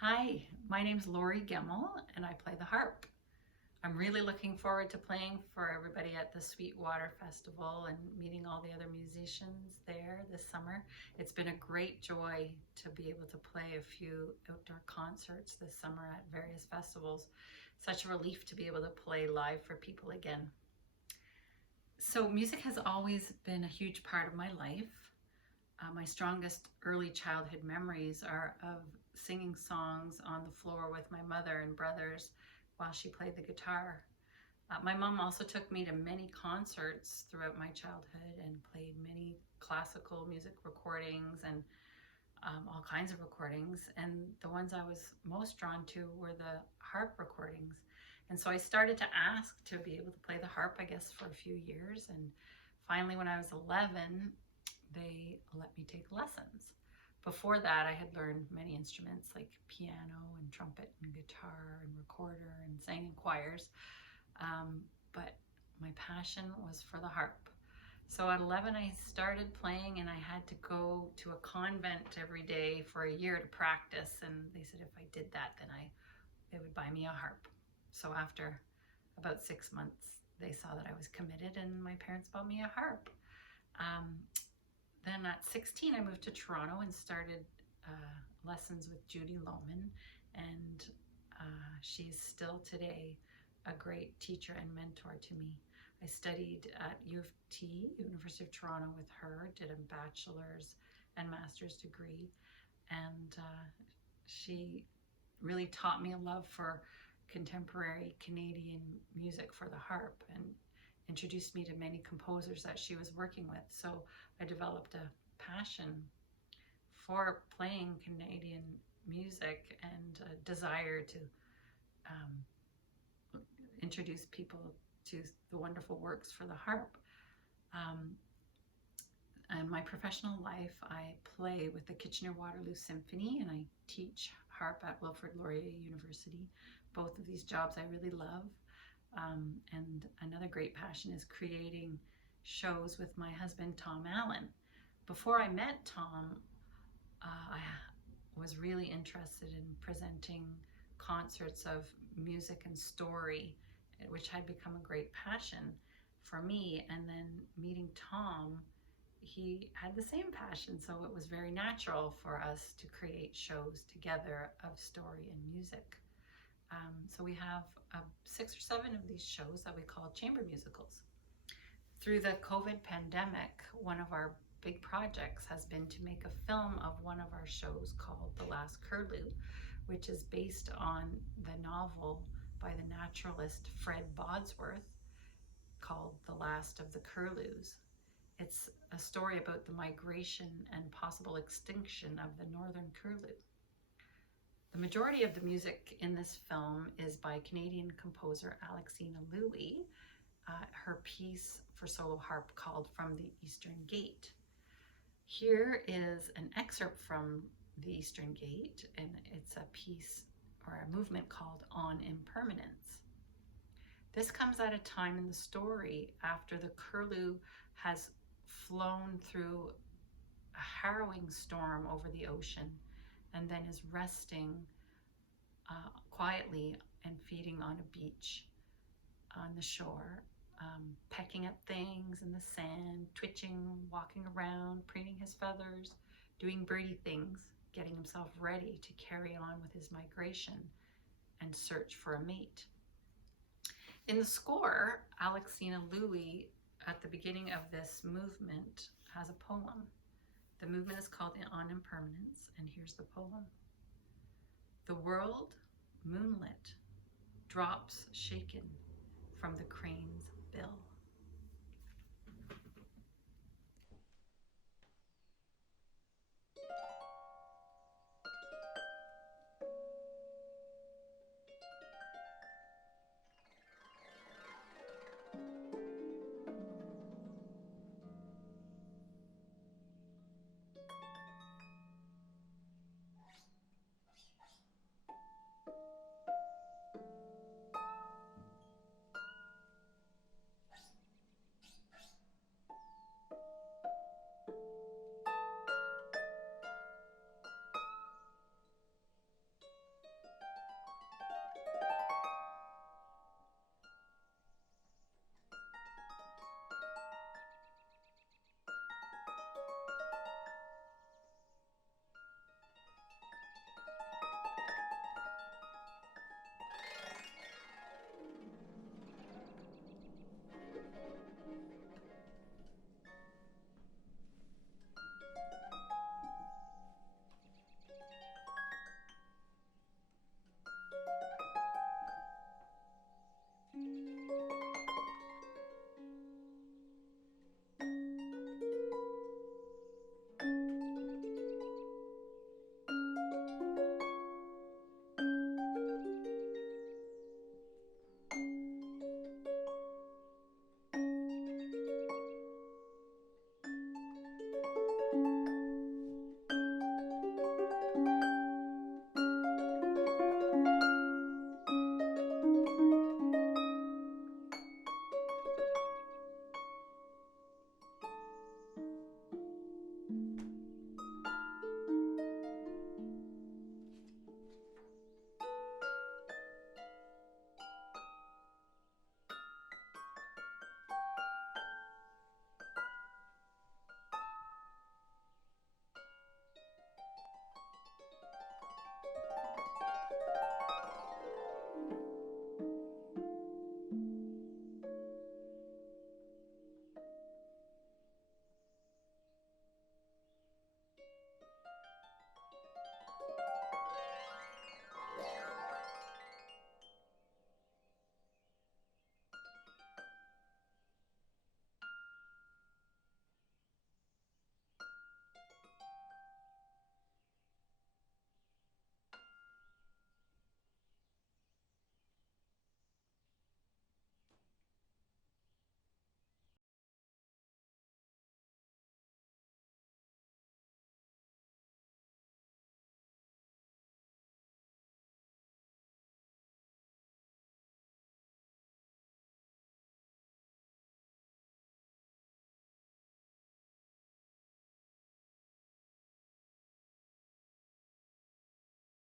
Hi, my name's Lori Gemmell and I play the harp. I'm really looking forward to playing for everybody at the SweetWater Festival and meeting all the other musicians there this summer. It's been a great joy to be able to play a few outdoor concerts this summer at various festivals. Such a relief to be able to play live for people again. So music has always been a huge part of my life. My strongest early childhood memories are of singing songs on the floor with my mother and brothers while she played the guitar. My mom also took me to many concerts throughout my childhood and played many classical music recordings and all kinds of recordings. And the ones I was most drawn to were the harp recordings. And so I started to ask to be able to play the harp, I guess, for a few years. And finally, when I was 11, they let me take lessons. Before that, I had learned many instruments like piano and trumpet and guitar and recorder and sang in choirs. But my passion was for the harp. So at 11, I started playing and I had to go to a convent every day for a year to practice. And they said if I did that, then they would buy me a harp. So after about 6 months, they saw that I was committed and my parents bought me a harp. Then at 16, I moved to Toronto and started lessons with Judy Lohman, and she's still today a great teacher and mentor to me. I studied at U of T, University of Toronto, with her, did a bachelor's and master's degree, and she really taught me a love for contemporary Canadian music for the harp and introduced me to many composers that she was working with. So I developed a passion for playing Canadian music and a desire to introduce people to the wonderful works for the harp. In my professional life, I play with the Kitchener-Waterloo Symphony and I teach harp at Wilfrid Laurier University. Both of these jobs I really love. And another great passion is creating shows with my husband, Tom Allen. Before I met Tom, I was really interested in presenting concerts of music and story, which had become a great passion for me. And then meeting Tom, he had the same passion, so it was very natural for us to create shows together of story and music. So we have 6 or 7 of these shows that we call chamber musicals. Through the COVID pandemic, one of our big projects has been to make a film of one of our shows called The Last Curlew, which is based on the novel by the naturalist Fred Bodsworth called The Last of the Curlews. It's a story about the migration and possible extinction of the northern curlew. The majority of the music in this film is by Canadian composer Alexina Louie, her piece for solo harp called From the Eastern Gate. Here is an excerpt from the Eastern Gate, and it's a piece or a movement called On Impermanence. This comes at a time in the story after the curlew has flown through a harrowing storm over the ocean and then is resting quietly and feeding on a beach on the shore, pecking at things in the sand, twitching, walking around, preening his feathers, doing birdie things, getting himself ready to carry on with his migration and search for a mate. In the score, Alexina Louie, at the beginning of this movement, has a poem. The movement is called On Impermanence, and here's the poem. The world, moonlit, drops shaken from the crane's bill.